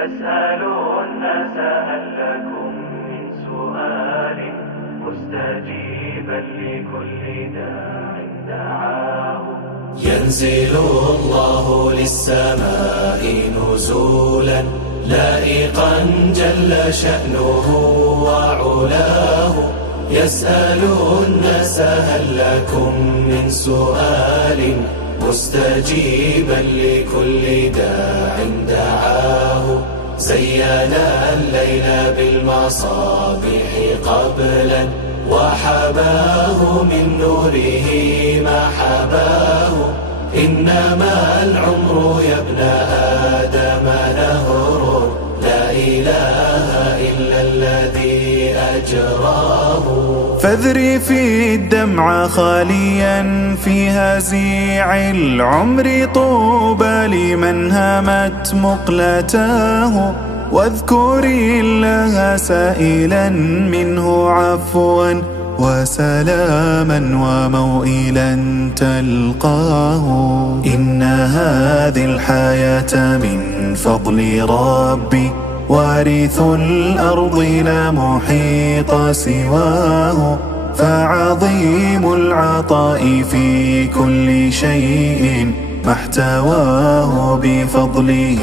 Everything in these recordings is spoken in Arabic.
يسأل الناس هل لكم من سؤال مستجيبا لكل داع دعاه. ينزل الله للسماء نزولا لائقا جل شأنه وعلاه. يسأل الناس هل لكم من سؤال مستجيبا لكل داع دعاه. زين الليل بالمصابيح قبلا وحباه من نوره ما حباه. إنما العمر يا ابن آدم نهر لا إله إلا الذي أجراه. فاذرفي الدمع خاليا في هزيع العمر طوبى لمن هامت مقلتاه. واذكري الله سائلا منه عفوا وسلاما وموئلا تلقاه. إن هذه الحياة من فضل ربي وارث الأرض لا محيط سواه. فعظيم العطاء في كل شيء ما احتواه بفضله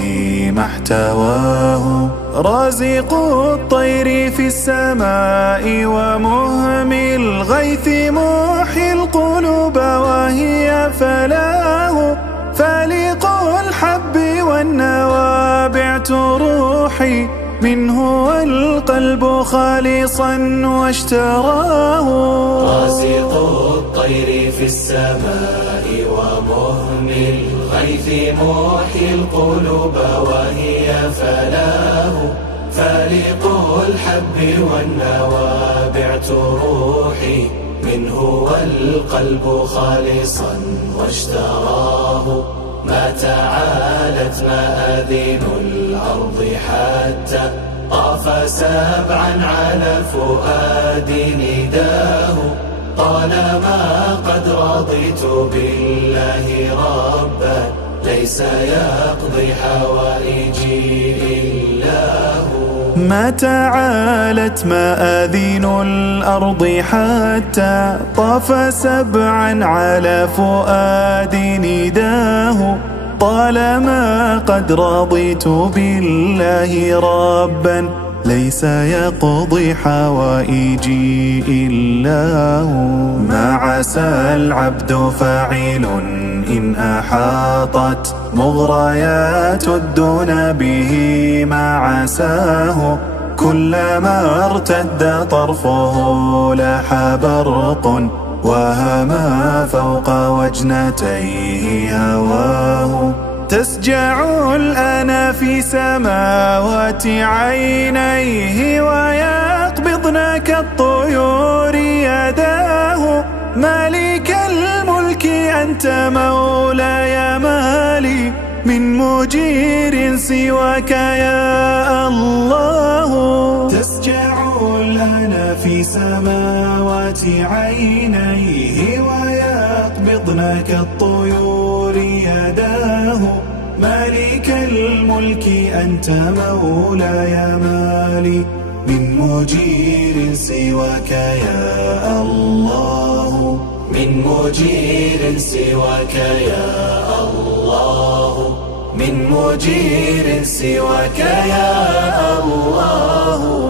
ما احتواه. رازق الطير في السماء ومهمي الغيث محيي القلوب وهي فلاه. فالق الحب والنوى بعت روحي منه والقلب خالصا واشتراه. رازق الطير في السماء ومهمي الغيث محيي القلوب وهي فلاه. فالق الحب والنوى بعت روحي منه والقلب خالصا واشتراه. ما تعالت مآذن الأرض حتى طاف سبعا على الفؤاد نداه. طالما قد رضيت بالله ربا ليس يقضي حوائجي إلا هو. ما تعالت مآذن الأرض حتى طاف سبعا على فؤاد نداه. طالما قد رضيت بالله ربا ليس يقضي حوائجي إلا هو. ما عسى العبد فاعل إن أحاطت مغريات الدنا به ما عساه. كلما ارتد طرفه لاح برق وهما فوق وجنتيه هواه. تسجع الآن في سماوات عينيه ويقبضن كالطيور يداه. مالك الملك أنت مولاي مالي من مجير سواك يا الله. تسجع الآن في سماوات عينيه ويقبضن كالطيور يداه. مالك الملك أنت مولاي مالي من مجير سواك يا الله. من مجير سواك يا الله. من مجير سواك يا الله.